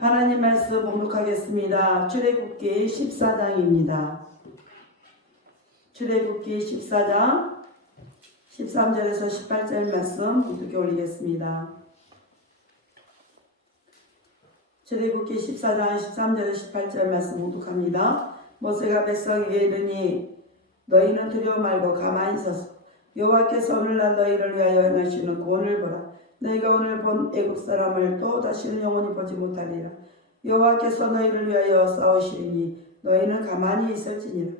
하나님 말씀 봉독하겠습니다. 출애굽기 14장입니다. 출애굽기 14장 13절에서 18절 말씀 봉독해 올리겠습니다. 출애굽기 14장 13절에서 18절 말씀 봉독합니다. 모세가 백성에게 이르니 너희는 두려워 말고 가만히 서서 여호와께서 오늘날 너희를 위하여 행하시는 구원을 보라. 너희가 오늘 본 애국 사람을 또 다시는 영원히 보지 못하리라. 여호와께서 너희를 위하여 싸우시리니 너희는 가만히 있을지니라.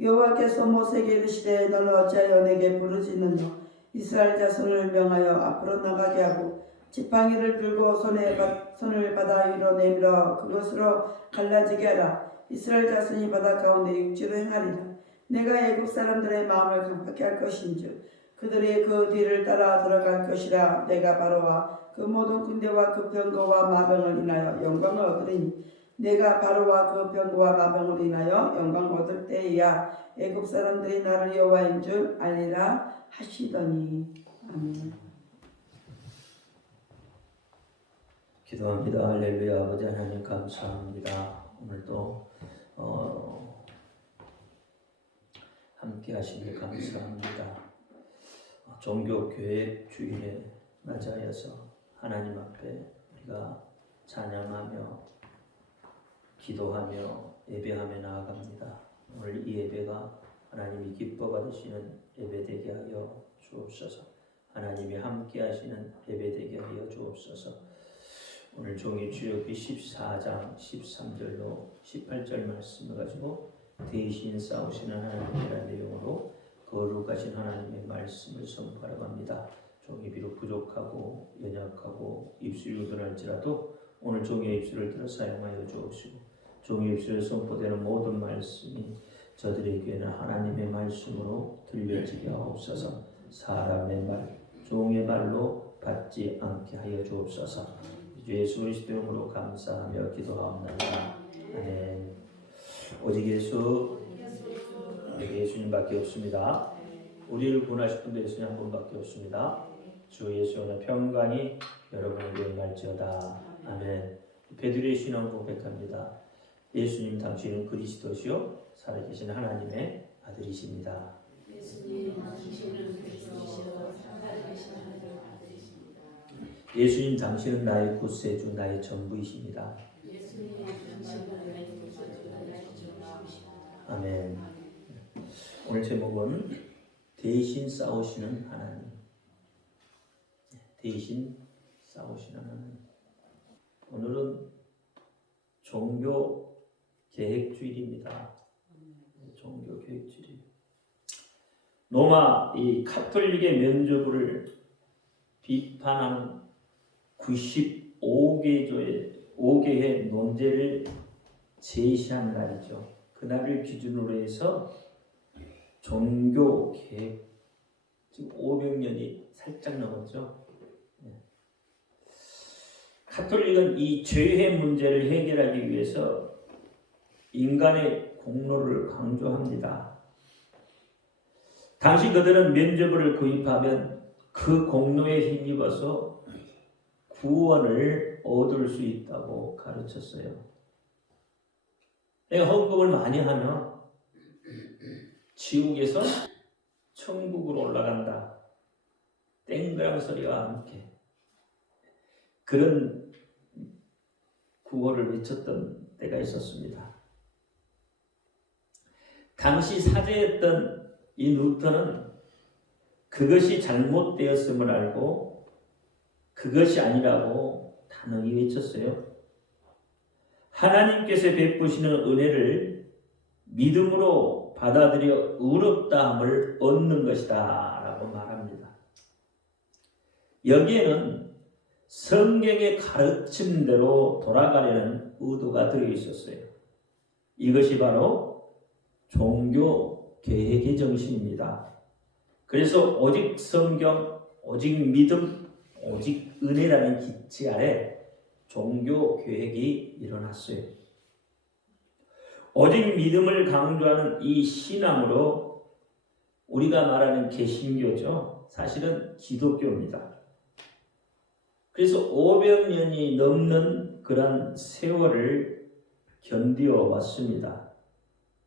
여호와께서 모세에게 이르시되 너는 어찌하여 내게 부르짖는노. 이스라엘 자손을 명하여 앞으로 나가게 하고 지팡이를 들고 손을 바다 위로 내밀어 그것으로 갈라지게 하라. 이스라엘 자손이 바다 가운데 육지로 행하리라. 내가 애국 사람들의 마음을 강팍케 할 것인즉 그들이 그 뒤를 따라 들어갈 것이라. 내가 바로와 그 모든 군대와 그 병거와 마병을 인하여 영광을 얻으리니 내가 바로와 그 병거와 마병을 인하여 영광을 얻을 때에야 애국 사람들이 나를 여호와인 줄 알리라 하시더니. 아멘. 기도합니다. 할렐루야. 아버지 하나님 감사합니다. 오늘도 함께 하시니 감사합니다. 종교교회 주일에 맞이하여서 하나님 앞에 우리가 찬양하며 기도하며 예배하며 나아갑니다. 오늘 이 예배가 하나님이 기뻐 받으시는 예배 되게 하여 주옵소서. 하나님이 함께 하시는 예배 되게 하여 주옵소서. 오늘 종이 출애굽기 14장 13절로 18절 말씀을 가지고 대신 싸우시는 하나님이라는 내용으로 거룩하신 하나님의 말씀을 선포하려고 합니다. 종이 비록 부족하고 연약하고 입술이 우둔할지라도 오늘 종의 입술을 들어 사용하여 주옵시고 종의 입술에 선포되는 모든 말씀이 저들에게는 하나님의 말씀으로 들려지게 하옵소서. 사람의 말, 종의 말로 받지 않게 하여 주옵소서. 예수 그리스도의 이름으로 감사하며 기도하옵나이다. 아멘. 오직 예수님밖에 없습니다. 우리를 구원하실 분도 예수님 한 분밖에 없습니다. 주 예수의 평강이 여러분에게 임할지어다. 아멘. 베드로의 신앙을 고백합니다. 예수님 당신은 그리스도시요 살아계신 하나님의 아들이십니다. 예수님 당신은 나의 구세주, 나의 전부이십니다. 아멘. 오늘 제목은 대신 싸우시는 하나님. 대신 싸우시는 하나님. 오늘은 종교 계획주일입니다. 종교 계획주일. 로마 이 카톨릭의 면죄부를 비판하는 95개의 논제를 제시한 날이죠. 그날을 기준으로 해서 종교 계획, 지금 500년이 살짝 넘었죠. 카톨릭은 이 죄의 문제를 해결하기 위해서 인간의 공로를 강조합니다. 당시 그들은 면죄부를 구입하면 그 공로에 힘입어서 구원을 얻을 수 있다고 가르쳤어요. 내가 헌금을 많이 하면 지옥에서 천국으로 올라간다. 땡그랑 소리와 함께 그런 구호를 외쳤던 때가 있었습니다. 당시 사제였던 이 루터는 그것이 잘못되었음을 알고 그것이 아니라고 단호히 외쳤어요. 하나님께서 베푸시는 은혜를 믿음으로 받아들여 의롭다함을 얻는 것이다 라고 말합니다. 여기에는 성경의 가르침대로 돌아가려는 의도가 들어있었어요. 이것이 바로 종교 계획의 정신입니다. 그래서 오직 성경, 오직 믿음, 오직 은혜라는 기치 아래 종교 계획이 일어났어요. 오직 믿음을 강조하는 이 신앙으로 우리가 말하는 개신교죠. 사실은 기독교입니다. 그래서 500년이 넘는 그런 세월을 견디어 왔습니다.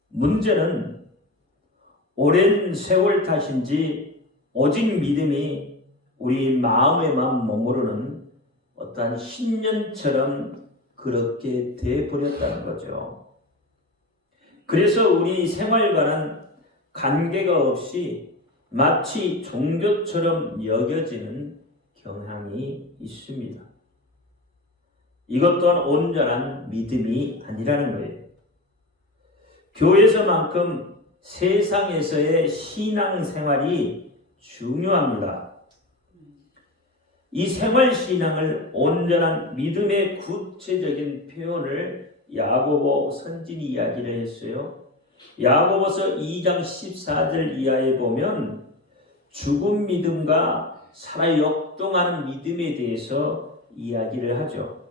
문제는 오랜 세월 탓인지 오직 믿음이 우리 마음에만 머무르는 어떠한 신년처럼 그렇게 돼버렸다는 거죠. 그래서 우리 생활과는 관계가 없이 마치 종교처럼 여겨지는 경향이 있습니다. 이것 또한 온전한 믿음이 아니라는 거예요. 교회에서만큼 세상에서의 신앙생활이 중요합니다. 이 생활신앙을 온전한 믿음의 구체적인 표현을 야고보 선진이 이야기를 했어요. 야고보서 2장 14절 이하에 보면 죽은 믿음과 살아 역동하는 믿음에 대해서 이야기를 하죠.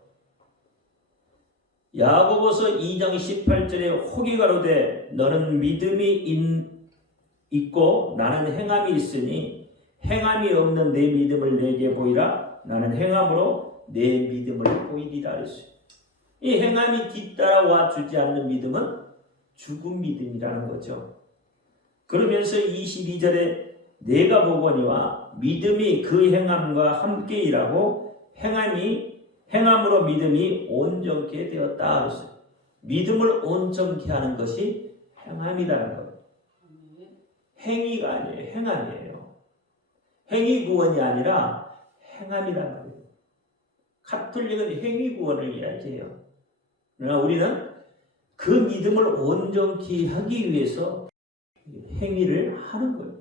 야고보서 2장 18절에 혹이 가로되 너는 믿음이 있고 나는 행함이 있으니 행함이 없는 내 믿음을 내게 보이라. 나는 행함으로 내 믿음을 보이리라 그랬어요. 이 행함이 뒤따라와 주지 않는 믿음은 죽은 믿음이라는 거죠. 그러면서 22절에 내가 보거니와 믿음이 그 행함과 함께 일하고 행함으로 믿음이 온전케 되었다 그랬어요. 믿음을 온전케 하는 것이 행함이라는 거예요. 행위가 아니에요. 행함이에요. 행위 구원이 아니라 행함이라는 거예요. 가톨릭은 행위 구원을 이야기해요. 그러나 우리는 그 믿음을 온전히 하기 위해서 행위를 하는 거예요.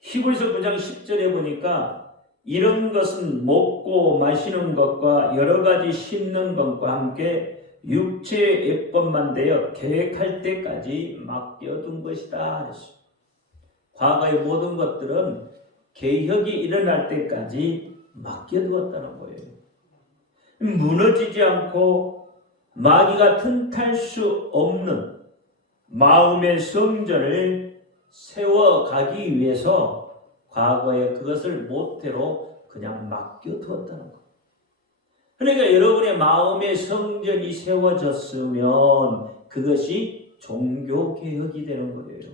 히브리서 9장 10절에 보니까 이런 것은 먹고 마시는 것과 여러 가지 심는 것과 함께 육체의 예법만 되어 계획할 때까지 맡겨둔 것이다 그랬어요. 과거의 모든 것들은 개혁이 일어날 때까지 맡겨두었다는 거예요. 무너지지 않고 마귀가 틈탈 수 없는 마음의 성전을 세워가기 위해서 과거에 그것을 모태로 그냥 맡겨두었다는 거예요. 그러니까 여러분의 마음의 성전이 세워졌으면 그것이 종교개혁이 되는 거예요.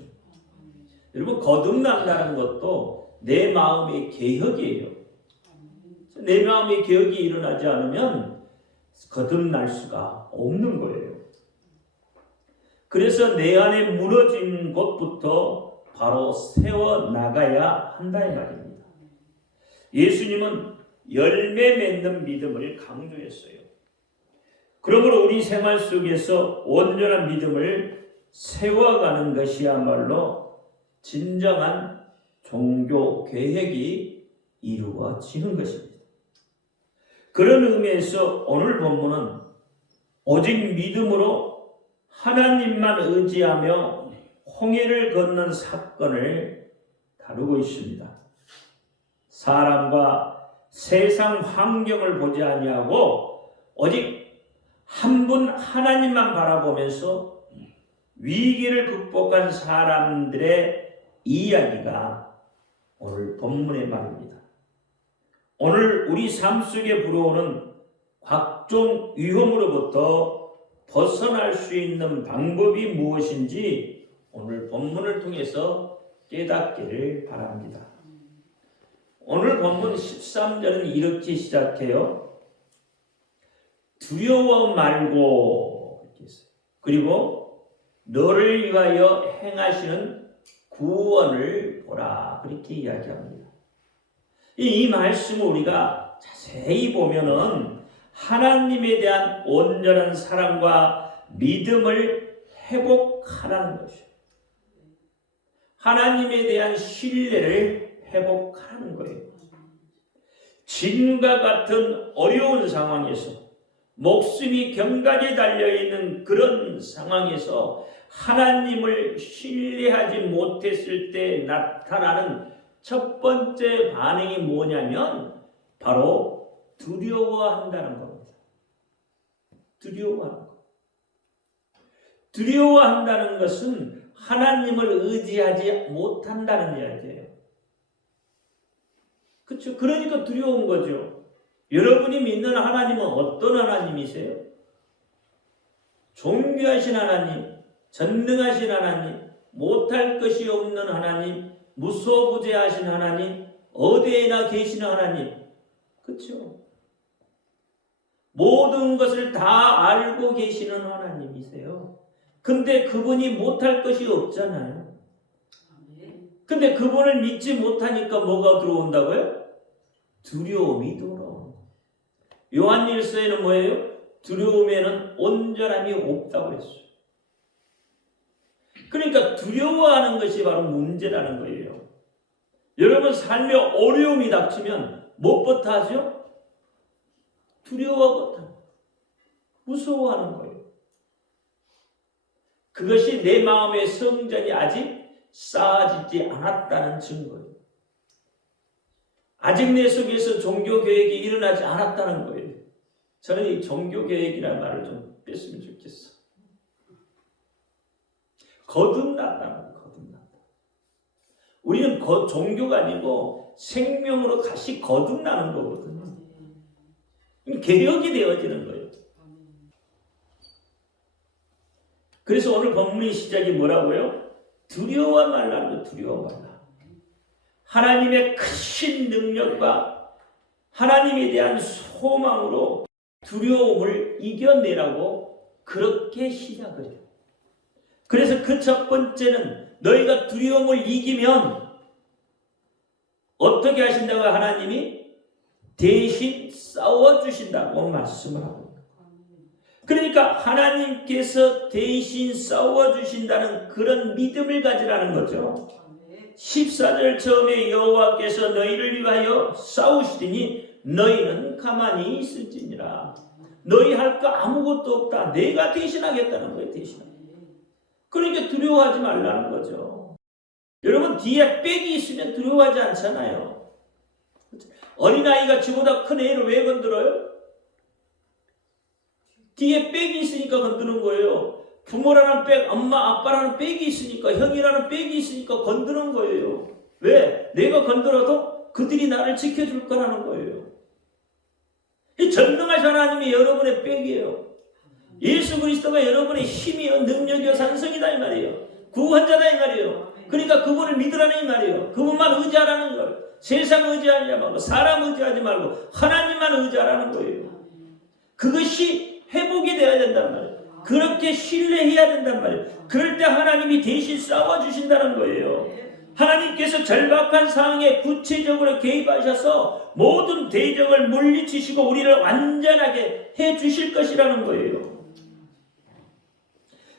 여러분 거듭난다는 것도 내 마음의 개혁이에요. 내 마음의 개혁이 일어나지 않으면 거듭날 수가 없는 거예요. 그래서 내 안에 무너진 것부터 바로 세워나가야 한다 이 말입니다. 예수님은 열매 맺는 믿음을 강조했어요. 그러므로 우리 생활 속에서 온전한 믿음을 세워가는 것이야말로 진정한 종교 계획이 이루어지는 것입니다. 그런 의미에서 오늘 본문은 오직 믿음으로 하나님만 의지하며 홍해를 건넌 사건을 다루고 있습니다. 사람과 세상 환경을 보지 아니하고 오직 한 분 하나님만 바라보면서 위기를 극복한 사람들의 이야기가 오늘 본문의 말입니다. 오늘 우리 삶 속에 불어오는 각종 위험으로부터 벗어날 수 있는 방법이 무엇인지 오늘 본문을 통해서 깨닫기를 바랍니다. 오늘 본문 13절은 이렇게 시작해요. 두려워 말고 이렇게 했어요. 그리고 너를 위하여 행하시는 구원을 보라 그렇게 이야기합니다. 이 말씀을 우리가 자세히 보면은 하나님에 대한 온전한 사랑과 믿음을 회복하라는 것이에요. 하나님에 대한 신뢰를 회복하는 거예요. 지금과 같은 어려운 상황에서 목숨이 경각에 달려있는 그런 상황에서 하나님을 신뢰하지 못했을 때 나타나는 첫 번째 반응이 뭐냐면 바로 두려워한다는 겁니다. 두려워하는 것. 두려워한다는 것은 하나님을 의지하지 못한다는 이야기예요. 그렇죠? 그러니까 두려운 거죠. 여러분이 믿는 하나님은 어떤 하나님이세요? 존귀하신 하나님, 전능하신 하나님, 못할 것이 없는 하나님, 무소부재하신 하나님, 어디에나 계시는 하나님. 그렇죠? 모든 것을 다 알고 계시는 하나님이세요. 근데 그분이 못할 것이 없잖아요. 근데 그분을 믿지 못하니까 뭐가 들어온다고요? 두려움이 들어. 요한일서에는 뭐예요? 두려움에는 온전함이 없다고 했어요. 그러니까 두려워하는 것이 바로 문제라는 거예요. 여러분 삶에 어려움이 닥치면 무엇부터 하죠? 두려워부터 무서워하는 거예요. 그것이 내 마음의 성전이 아직 쌓아지지 않았다는 증거예요. 아직 내 속에서 종교개혁이 일어나지 않았다는 거예요. 저는 이 종교개혁이라는 말을 좀 뺐으면 좋겠어. 거듭났다는 거예요. 거듭났다. 우리는 종교가 아니고 생명으로 다시 거듭나는 거거든요. 개혁이 되어지는 거예요. 그래서 오늘 본문의 시작이 뭐라고요? 두려워 말라는 거예요. 두려워 말라. 하나님의 크신 능력과 하나님에 대한 소망으로 두려움을 이겨내라고 그렇게 시작을 해요. 그래서 그 첫 번째는 너희가 두려움을 이기면 어떻게 하신다고 하나님이 대신 싸워주신다고 말씀을 하고 있어요. 그러니까 하나님께서 대신 싸워주신다는 그런 믿음을 가지라는 거죠. 14절 처음에 여호와께서 너희를 위하여 싸우시리니 너희는 가만히 있을지니라. 너희 할 거 아무것도 없다. 내가 대신하겠다는 거예요. 대신하겠다. 그러니까 두려워하지 말라는 거죠. 여러분 뒤에 빽이 있으면 두려워하지 않잖아요. 어린아이가 지보다 큰 애를 왜 건드려요? 뒤에 빽이 있으니까 건드는 거예요. 부모라는 빽, 엄마, 아빠라는 빽이 있으니까, 형이라는 빽이 있으니까 건드는 거예요. 왜? 내가 건드려도 그들이 나를 지켜줄 거라는 거예요. 이 전능하신 하나님이 여러분의 빽이에요. 예수 그리스도가 여러분의 힘이요, 능력이요, 산성이다 이 말이에요. 구원자다 이 말이에요. 그러니까 그분을 믿으라는 이 말이에요. 그분만 의지하라는 거예요. 세상 의지하지 말고, 사람 의지하지 말고 하나님만 의지하라는 거예요. 그것이 회복이 되어야 된단 말이에요. 그렇게 신뢰해야 된단 말이에요. 그럴 때 하나님이 대신 싸워주신다는 거예요. 하나님께서 절박한 상황에 구체적으로 개입하셔서 모든 대적을 물리치시고 우리를 완전하게 해주실 것이라는 거예요.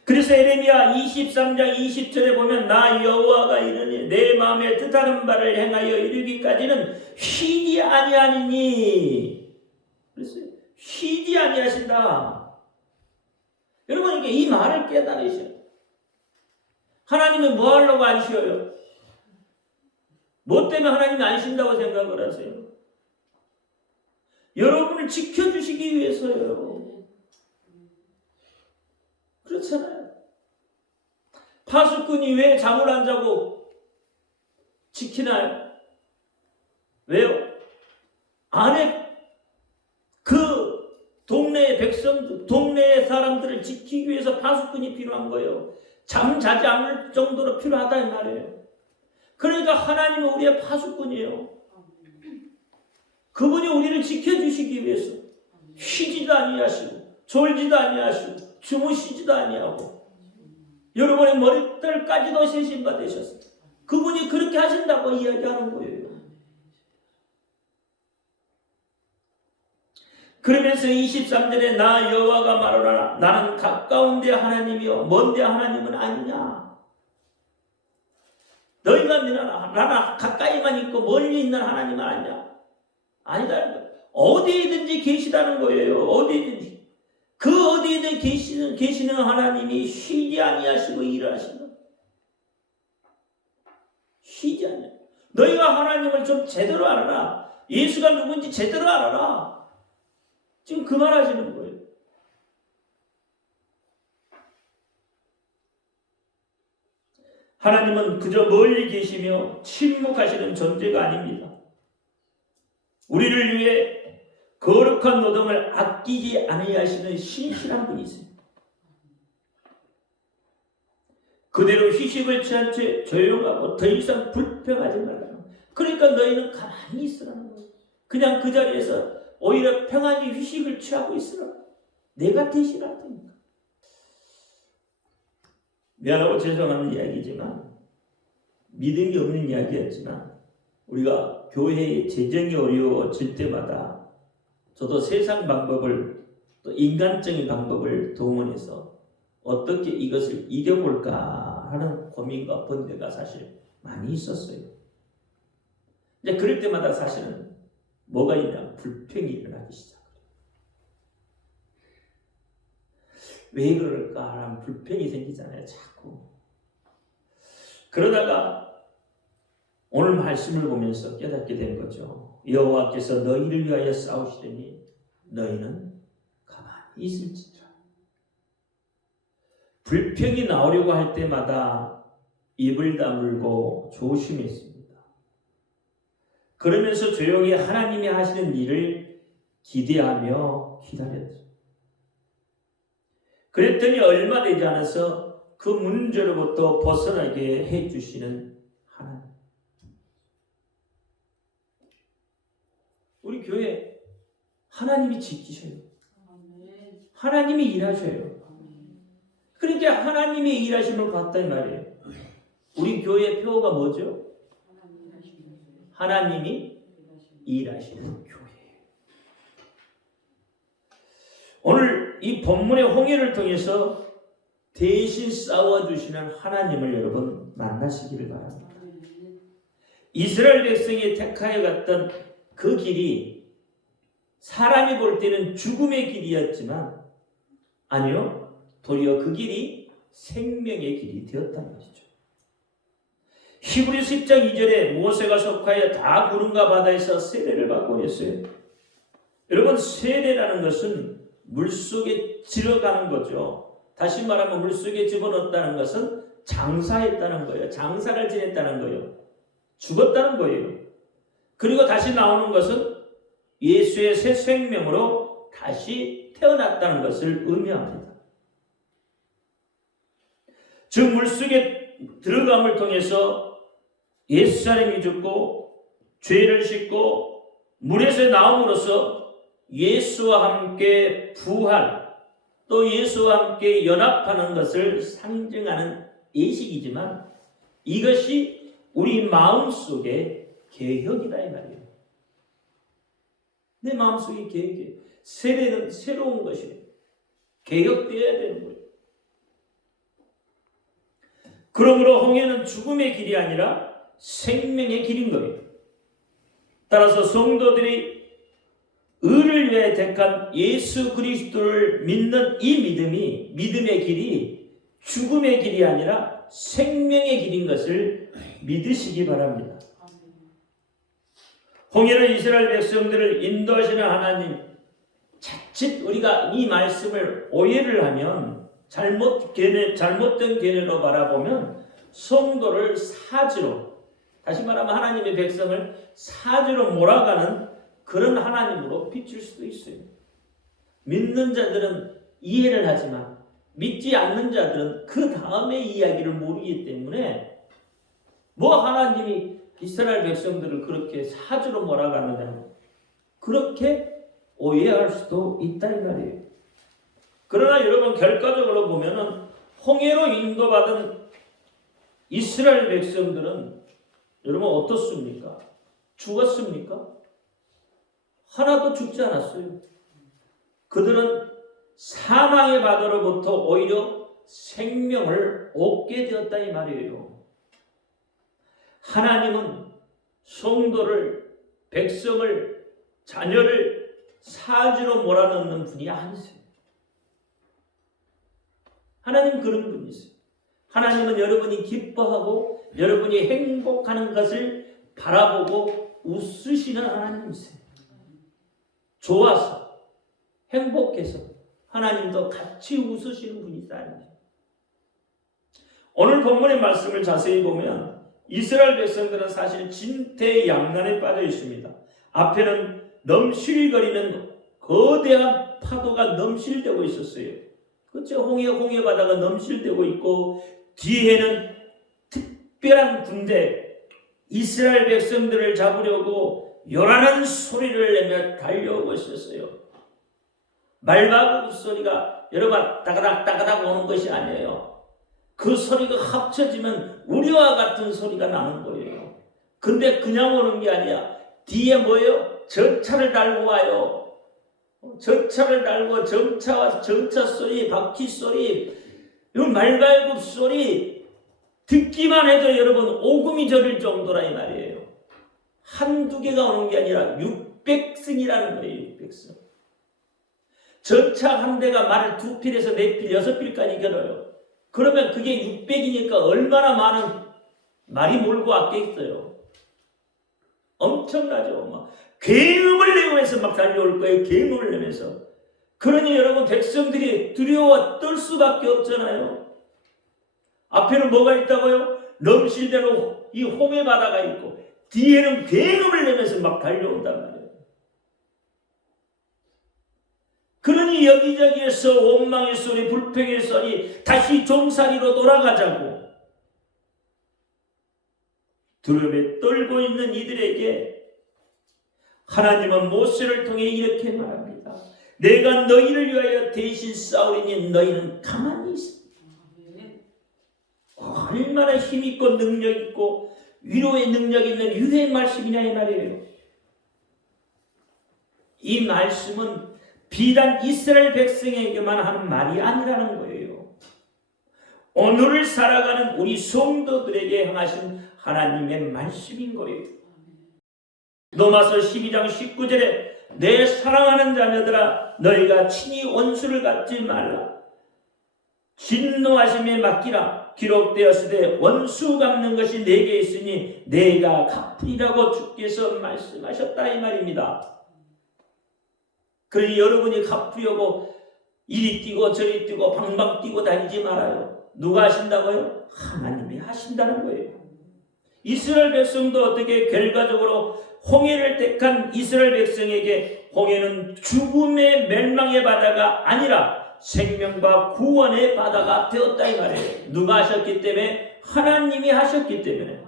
그래서 에레미야 23장 20절에 보면 나 여호와가 이르니 내 마음에 뜻하는 바를 행하여 이르기까지는 쉬지 아니하니니. 그랬어요. 쉬지 아니하신다. 여러분 이 말을 깨달으셔요. 하나님은 뭐 하려고 안 쉬어요? 뭐 때문에 하나님이 안 쉰다고 생각을 하세요? 여러분을 지켜주시기 위해서요. 그렇잖아요. 파수꾼이 왜 잠을 안 자고 지키나요? 왜요? 안에 그 동네의 백성들, 동네의 사람들을 지키기 위해서 파수꾼이 필요한 거예요. 잠자지 않을 정도로 필요하다 이 말이에요. 그러니까 하나님은 우리의 파수꾼이에요. 그분이 우리를 지켜주시기 위해서 쉬지도 아니하시고 졸지도 아니하시고 주무시지도 아니하고 여러분의 머리털까지도 세심바 되셨어요. 그분이 그렇게 하신다고 이야기하는 거예요. 그러면서 23절에 나 여호와가 말하노라 나는 가까운 데 하나님이요 먼 데 하나님은 아니냐. 너희가 나는 가까이만 있고 멀리 있는 하나님은 아니냐. 아니다. 어디에든지 계시다는 거예요. 어디에든지. 그 어디에든 계시는 하나님이 쉬지 아니하시고 일하신다. 쉬지 아니하. 너희가 하나님을 좀 제대로 알아라. 예수가 누군지 제대로 알아라. 지금 그 말 하시는 거예요. 하나님은 그저 멀리 계시며 침묵하시는 존재가 아닙니다. 우리를 위해 거룩한 노동을 아끼지 아니하시는 신실한 분이세요. 그대로 휴식을 취한 채 조용하고 더 이상 불평하지 말라는 거예요. 그러니까 너희는 가만히 있으라는 거예요. 그냥 그 자리에서 오히려 평안히 휴식을 취하고 있으라. 내가 대신할 테니까. 미안하고 죄송한 이야기지만, 믿음이 없는 이야기였지만, 우리가 교회의 재정이 어려워질 때마다 저도 세상 방법을, 또 인간적인 방법을 동원해서 어떻게 이것을 이겨볼까 하는 고민과 번뇌가 사실 많이 있었어요. 이제 그럴 때마다 사실은 뭐가 있냐, 불평이 일어나기 시작해요. 왜 그럴까 하는 불평이 생기잖아요, 자꾸. 그러다가 오늘 말씀을 보면서 깨닫게 된 거죠. 여호와께서 너희를 위하여 싸우시더니 너희는 가만히 있을지라. 불평이 나오려고 할 때마다 입을 다물고 조심했습니다. 그러면서 조용히 하나님이 하시는 일을 기대하며 기다렸죠. 그랬더니 얼마 되지 않아서 그 문제로부터 벗어나게 해주시는 하나님. 우리 교회 하나님이 지키셔요. 하나님이 일하셔요. 그러니까 하나님이 일하심을 봤다 이 말이에요. 우리 교회의 표어가 뭐죠? 하나님이 일하시는 교회예요. 오늘 이 본문의 홍해를 통해서 대신 싸워주시는 하나님을 여러분 만나시기를 바랍니다. 이스라엘 백성이 택하여 갔던 그 길이 사람이 볼 때는 죽음의 길이었지만 아니요, 도리어 그 길이 생명의 길이 되었다는 것이죠. 히브리서 10장 2절에 모세가 속하여 다 구름과 바다에서 세례를 받고 했어요. 여러분, 세례라는 것은 물속에 들어가는 거죠. 다시 말하면 물속에 집어넣었다는 것은 장사했다는 거예요. 장사를 지냈다는 거예요. 죽었다는 거예요. 그리고 다시 나오는 것은 예수의 새 생명으로 다시 태어났다는 것을 의미합니다. 즉 물속에 들어감을 통해서 예수님이 죽고 죄를 씻고 물에서 나옴으로써 예수와 함께 부활, 또 예수와 함께 연합하는 것을 상징하는 예식이지만 이것이 우리 마음속에 개혁이다 이 말이에요. 내 마음속에 개혁이에요. 세례는 새로운 것이에요. 개혁되어야 되는 거예요. 그러므로 홍해는 죽음의 길이 아니라 생명의 길인 거예요. 따라서 성도들이 의를 위해 택한 예수 그리스도를 믿는 이 믿음의 길이 죽음의 길이 아니라 생명의 길인 것을 믿으시기 바랍니다. 홍해는 이스라엘 백성들을 인도하시는 하나님, 자칫 우리가 이 말씀을 오해를 하면 잘못된 견해로 바라보면 성도를 사지로, 다시 말하면 하나님의 백성을 사지로 몰아가는 그런 하나님으로 비출 수도 있어요. 믿는 자들은 이해를 하지만 믿지 않는 자들은 그 다음의 이야기를 모르기 때문에 뭐 하나님이 이스라엘 백성들을 그렇게 사지로 몰아가느냐, 그렇게 오해할 수도 있다 이 말이에요. 그러나 여러분, 결과적으로 보면은 홍해로 인도받은 이스라엘 백성들은 여러분 어떻습니까? 죽었습니까? 하나도 죽지 않았어요. 그들은 사망의 바다로부터 오히려 생명을 얻게 되었다 이 말이에요. 하나님은 성도를, 백성을, 자녀를 사지로 몰아넣는 분이 아니세요. 하나님 그런 분이세요. 하나님은 여러분이 기뻐하고 여러분이 행복하는 것을 바라보고 웃으시는 하나님이세요. 좋아서, 행복해서 하나님도 같이 웃으시는 분이다. 오늘 본문의 말씀을 자세히 보면 이스라엘 백성들은 사실 진퇴양난에 빠져 있습니다. 앞에는 넘실거리는 거대한 파도가 넘실대고 있었어요. 그렇죠? 홍해 바다가 넘실대고 있고 뒤에는 특별한 군대, 이스라엘 백성들을 잡으려고 요란한 소리를 내며 달려오고 있었어요. 말바구 소리가 여러분 따가닥 따가닥 오는 것이 아니에요. 그 소리가 합쳐지면 우리와 같은 소리가 나는 거예요. 근데 그냥 오는 게 아니야. 뒤에 뭐예요? 전차를 달고 와요. 전차를 달고 정차 소리, 바퀴 소리, 이 말발굽 소리 듣기만 해도 여러분 오금이 저릴 정도라 이 말이에요. 한두 개가 오는 게 아니라 600승이라는 거예요. 600승. 전차 한 대가 말 2필에서 4필, 6필까지 겨뤄요. 그러면 그게 600이니까 얼마나 많은 말이 몰고 왔겠어요. 엄청나죠. 막 굉음을 내면서 막 달려올 거예요. 굉음을 내면서. 그러니 여러분 백성들이 두려워 떨 수밖에 없잖아요. 앞에는 뭐가 있다고요? 넘실대로 이 홍해 바다가 있고 뒤에는 굉음을 내면서 막 달려온단 말이에요. 그러니 여기저기에서 원망의 소리, 불평의 소리, 다시 종살이로 돌아가자고 두려움에 떨고 있는 이들에게 하나님은 모세를 통해 이렇게 말합니다. 내가 너희를 위하여 대신 싸우리니 너희는 가만히 있어. 얼마나 힘있고 능력있고 위로의 능력 있는 유대의 말씀이냐 이 말이에요. 이 말씀은 비단 이스라엘 백성에게만 하는 말이 아니라는 거예요. 오늘을 살아가는 우리 성도들에게 향하신 하나님의 말씀인 거예요. 로마서 12장 19절에 내 사랑하는 자녀들아 너희가 친히 원수를 갚지 말라. 진노하심에 맡기라. 기록되었으되 원수 갚는 것이 내게 있으니 내가 갚으리라고 주께서 말씀하셨다 이 말입니다. 그러니 여러분이 갚으려고 이리 뛰고 저리 뛰고 방방 뛰고 다니지 말아요. 누가 하신다고요? 하나님이 하신다는 거예요. 이스라엘 백성도 어떻게 결과적으로 홍해를 택한 이스라엘 백성에게 홍해는 죽음의 멸망의 바다가 아니라 생명과 구원의 바다가 되었다 이 말이에요. 누가 하셨기 때문에? 하나님이 하셨기 때문에.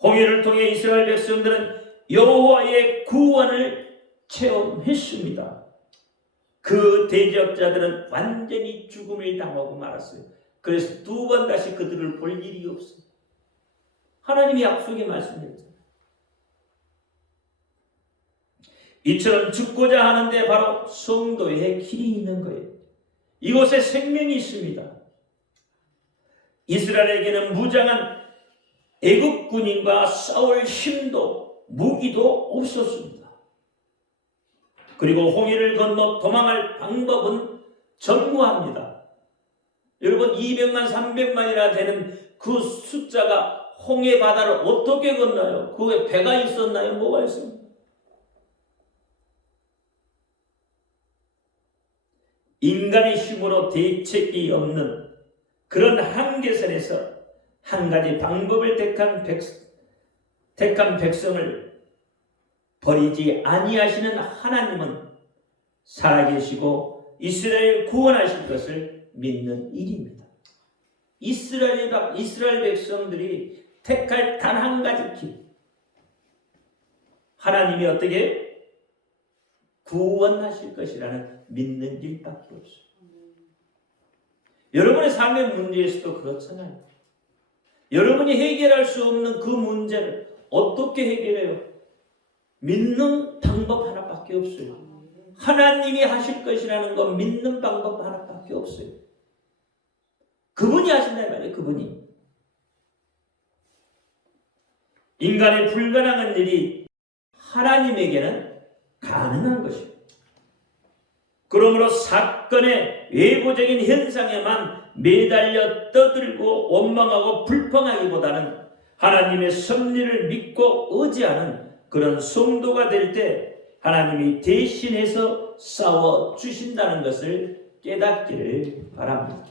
홍해를 통해 이스라엘 백성들은 여호와의 구원을 체험했습니다. 그 대적자들은 완전히 죽음을 당하고 말았어요. 그래서 2번 다시 그들을 볼 일이 없어요. 하나님이 약속의 말씀이었죠. 이처럼 죽고자 하는데 바로 성도의 길이 있는 거예요. 이곳에 생명이 있습니다. 이스라엘에게는 무장한 애국 군인과 싸울 힘도 무기도 없었습니다. 그리고 홍해를 건너 도망할 방법은 전무합니다. 여러분 200만 300만이나 되는 그 숫자가 홍해 바다를 어떻게 건너요? 그게 배가 있었나요? 뭐가 있었나요? 인간의 힘으로 대책이 없는 그런 한계선에서 한 가지 방법을 택한 백성을 버리지 아니하시는 하나님은 살아계시고 이스라엘 구원하실 것을 믿는 일입니다. 이스라엘 백성들이 택할 단 한 가지 길, 하나님이 어떻게 구원하실 것이라는 믿는 일밖에 없어요. 여러분의 삶의 문제에서도 그렇잖아요. 여러분이 해결할 수 없는 그 문제를 어떻게 해결해요? 믿는 방법 하나밖에 없어요. 하나님이 하실 것이라는 건 믿는 방법 하나밖에 없어요. 그분이 하신다는 말이에요. 그분이. 인간의 불가능한 일이 하나님에게는 가능한 것입니다. 그러므로 사건의 외부적인 현상에만 매달려 떠들고 원망하고 불평하기보다는 하나님의 섭리를 믿고 의지하는 그런 성도가 될 때 하나님이 대신해서 싸워 주신다는 것을 깨닫기를 바랍니다.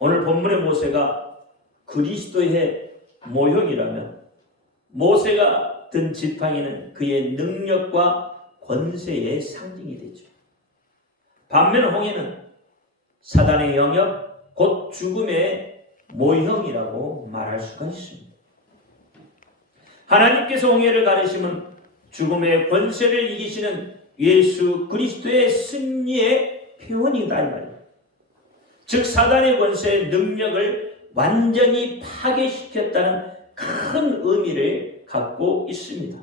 오늘 본문의 모세가 그리스도의 모형이라면 모세가 든 지팡이는 그의 능력과 권세의 상징이 되죠. 반면 홍해는 사단의 영역, 곧 죽음의 모형이라고 말할 수가 있습니다. 하나님께서 홍해를 가르시면 죽음의 권세를 이기시는 예수 그리스도의 승리의 표현이다 이 말이에요. 즉 사단의 권세의 능력을 완전히 파괴시켰다는 큰 의미를 갖고 있습니다.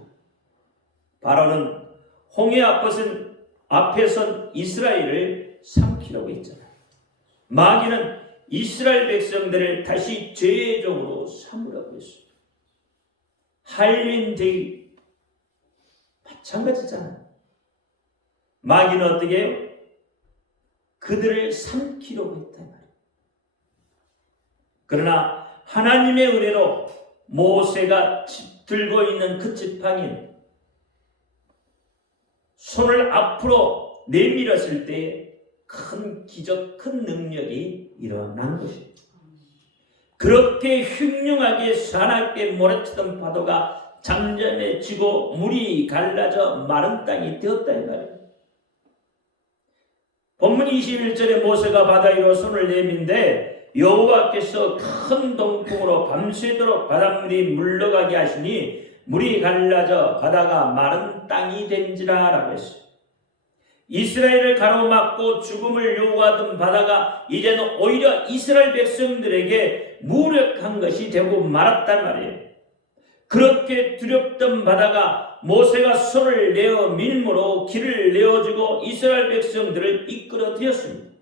바로는 홍해 앞에선 이스라엘을 삼키려고 했잖아요. 마귀는 이스라엘 백성들을 다시 죄의 종으로 삼으려고 했어요. 한린대위 마찬가지잖아요. 마귀는 어떻게 해요? 그들을 삼키려고 했다 말이에요. 그러나 하나님의 은혜로 모세가 들고 있는 그 지팡이는 손을 앞으로 내밀었을 때 큰 기적, 큰 능력이 일어난 것입니다. 그렇게 흉흉하게 사납게 몰아치던 파도가 잠잠해지고 물이 갈라져 마른 땅이 되었다 이 말이에요. 본문 21절에 모세가 바다 위로 손을 내민데 여호와께서 큰 동풍으로 밤새도록 바닷물이 물러가게 하시니 물이 갈라져 바다가 마른 땅이 된지라 라고 했어요. 이스라엘을 가로막고 죽음을 요구하던 바다가 이제는 오히려 이스라엘 백성들에게 무력한 것이 되고 말았단 말이에요. 그렇게 두렵던 바다가 모세가 손을 내어 밀므로 길을 내어주고 이스라엘 백성들을 이끌어들였습니다.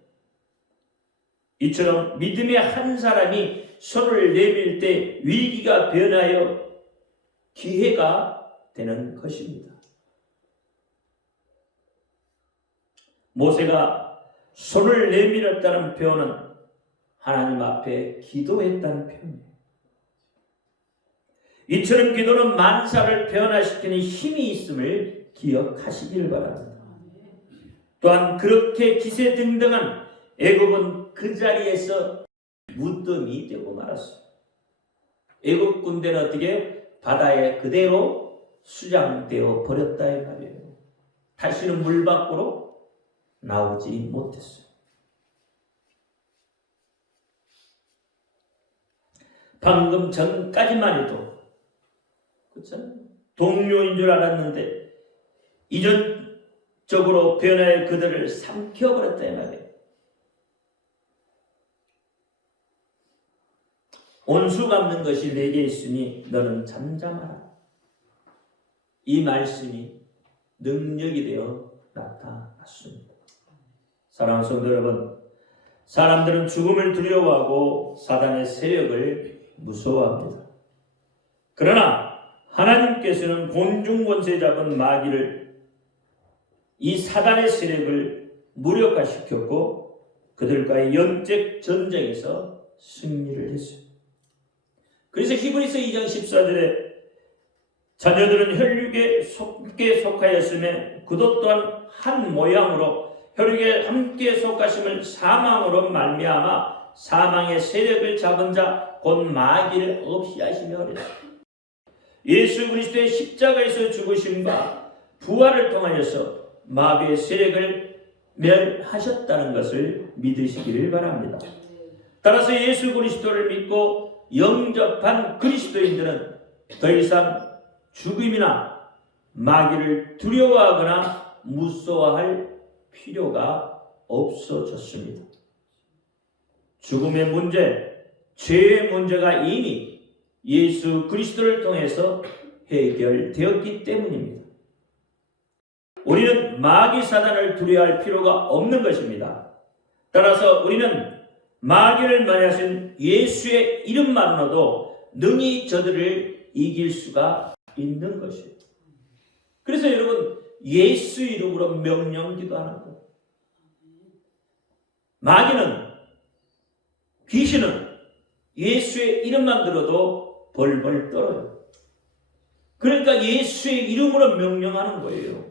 이처럼 믿음의 한 사람이 손을 내밀 때 위기가 변하여 기회가 되는 것입니다. 모세가 손을 내밀었다는 표현은 하나님 앞에 기도했다는 표현이에요. 이처럼 기도는 만사를 변화시키는 힘이 있음을 기억하시길 바랍니다. 또한 그렇게 기세등등한 애굽은 그 자리에서 무덤이 되고 말았어요. 애굽 군대는 어떻게 바다에 그대로 수장되어 버렸다 이 말이에요. 다시는 물 밖으로 나오지 못했어요. 방금 전까지만 해도 그렇죠? 동료인 줄 알았는데 이전적으로 변화의 그들을 삼켜버렸다 이 말이에요. 온수 갚는 것이 내게 있으니 너는 잠잠하라. 이 말씀이 능력이 되어 나타났습니다. 사랑하는 성도 여러분, 사람들은 죽음을 두려워하고 사단의 세력을 무서워합니다. 그러나 하나님께서는 곤중 권세 잡은 마귀를 이 사단의 세력을 무력화시켰고 그들과의 영적 전쟁에서 승리를 했어요. 그래서 히브리서 2장 14절에 자녀들은 혈육에 속하였으며 그도 또한 한 모양으로 혈육에 함께 속하심을 사망으로 말미암아 사망의 세력을 잡은 자 곧 마귀를 없이 하시며 그랬어요. 예수 그리스도의 십자가에서 죽으심과 부활을 통하여서 마귀의 세력을 멸하셨다는 것을 믿으시기를 바랍니다. 따라서 예수 그리스도를 믿고 영접한 그리스도인들은 더 이상 죽음이나 마귀를 두려워하거나 무서워할 필요가 없어졌습니다. 죽음의 문제, 죄의 문제가 이미 예수 그리스도를 통해서 해결되었기 때문입니다. 우리는 마귀 사단을 두려워할 필요가 없는 것입니다. 따라서 우리는 마귀를 말하신 예수의 이름만으로도 능히 저들을 이길 수가 있는 것이에요. 그래서 여러분 예수 이름으로 명령 기도하는 거예요. 마귀는, 귀신은 예수의 이름만 들어도 벌벌 떨어요. 그러니까 예수의 이름으로 명령하는 거예요.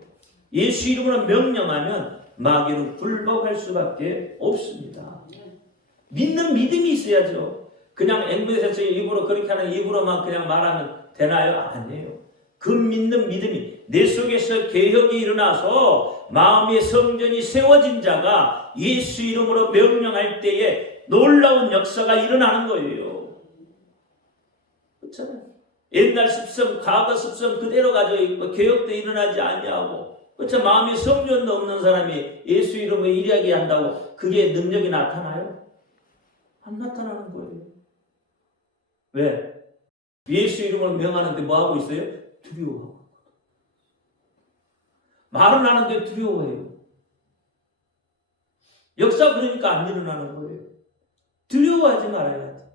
예수 이름으로 명령하면 마귀는 굴복할 수밖에 없습니다. 믿는 믿음이 있어야죠. 그냥 앵글에서 입으로 그렇게 하는 입으로만 그냥 말하면 되나요? 아니에요. 그 믿는 믿음이 내 속에서 개혁이 일어나서 마음의 성전이 세워진 자가 예수 이름으로 명령할 때에 놀라운 역사가 일어나는 거예요. 그렇잖아요. 옛날 습성, 과거 습성 그대로 가지고 있고 개혁도 일어나지 않냐고. 그렇죠. 마음의 성전도 없는 사람이 예수 이름으로 일하게 한다고 그게 능력이 나타나요? 안 나타나는 거예요. 왜? 예수 이름으로 명하는데 뭐하고 있어요? 두려워하고. 말은 하는데 두려워해요. 역사 그러니까 안 일어나는 거예요. 두려워하지 말아야 돼.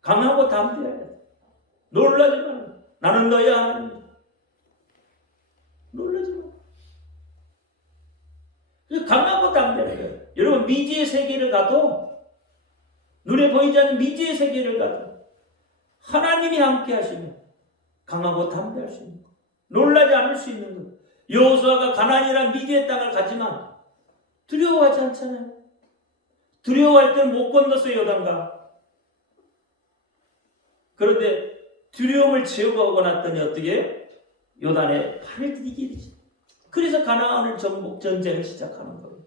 강하고 담대해야 돼. 놀라지 말아야 돼. 나는 너의 하나님. 놀라지 마. 강하고 담대해야 돼. 여러분 미지의 세계를 가도 눈에 보이지 않는 미지의 세계를 가도 하나님이 함께 하시면 강하고 담대할 수 있는 것. 놀라지 않을 수 있는 것. 여호수아가 가나안이란 미지의 땅을 가지만 두려워하지 않잖아요. 두려워할 때는 못 건넜어요. 요단강. 그런데 두려움을 제거하고 났더니 어떻게 해요? 요단에 발을 디디게 되지. 그래서 가나안을 정복 전쟁을 시작하는 거예요.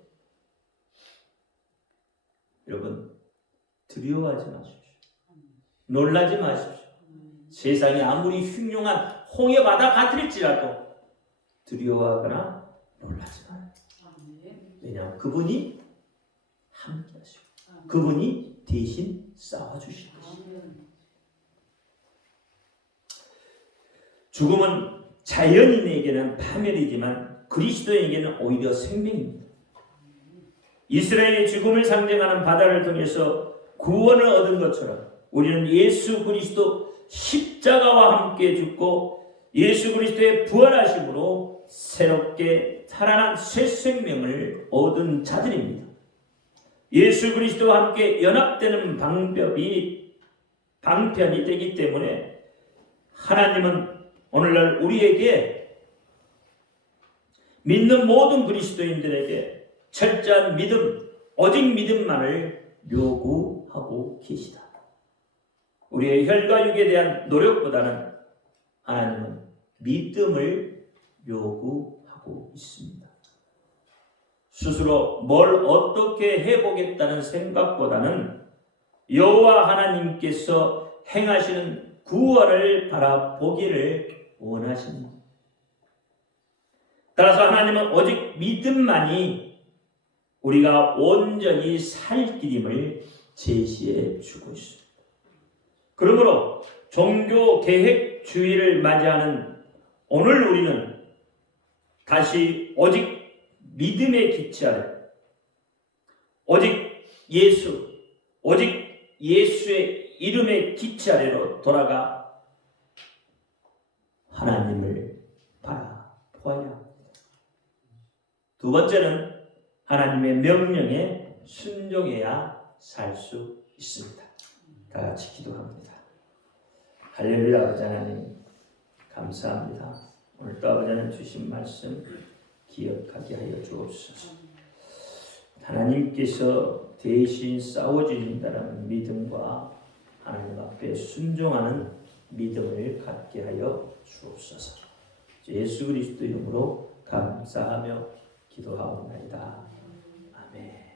여러분 두려워하지 마십시오. 놀라지 마십시오. 세상이 아무리 흉흉한 홍해 바다 같을지라도 두려워하거나 놀라지 마요. 왜냐하면 그분이 함께 하시고 그분이 대신 싸워주실 것입니다. 죽음은 자연인에게는 파멸이지만 그리스도에게는 오히려 생명입니다. 이스라엘의 죽음을 상징하는 바다를 통해서 구원을 얻은 것처럼 우리는 예수 그리스도 십자가와 함께 죽고 예수 그리스도의 부활하심으로 새롭게 살아난 새 생명을 얻은 자들입니다. 예수 그리스도와 함께 연합되는 방편이 되기 때문에 하나님은 오늘날 우리에게 믿는 모든 그리스도인들에게 철저한 믿음, 오직 믿음만을 요구하고 계시다. 우리의 혈과 육에 대한 노력보다는 하나님은 믿음을 요구하고 있습니다. 스스로 뭘 어떻게 해보겠다는 생각보다는 여호와 하나님께서 행하시는 구원을 바라보기를 원하십니다. 따라서 하나님은 오직 믿음만이 우리가 온전히 살 길임을 제시해 주고 있습니다. 그러므로 종교 계획주의를 맞이하는 오늘 우리는 다시 오직 믿음의 기치 아래 오직 예수의 이름의 기치 아래로 돌아가 하나님을 바라보아야 합니다. 두 번째는 하나님의 명령에 순종해야 살 수 있습니다. 다 같이 기도합니다. 할렐루야. 아버지 하나님 감사합니다. 오늘 또 아버지 하나님 주신 말씀 기억하게 하여 주옵소서. 하나님께서 대신 싸워주신다는 믿음과 하나님 앞에 순종하는 믿음을 갖게 하여 주옵소서. 예수 그리스도 이름으로 감사하며 기도하옵나이다. 아멘.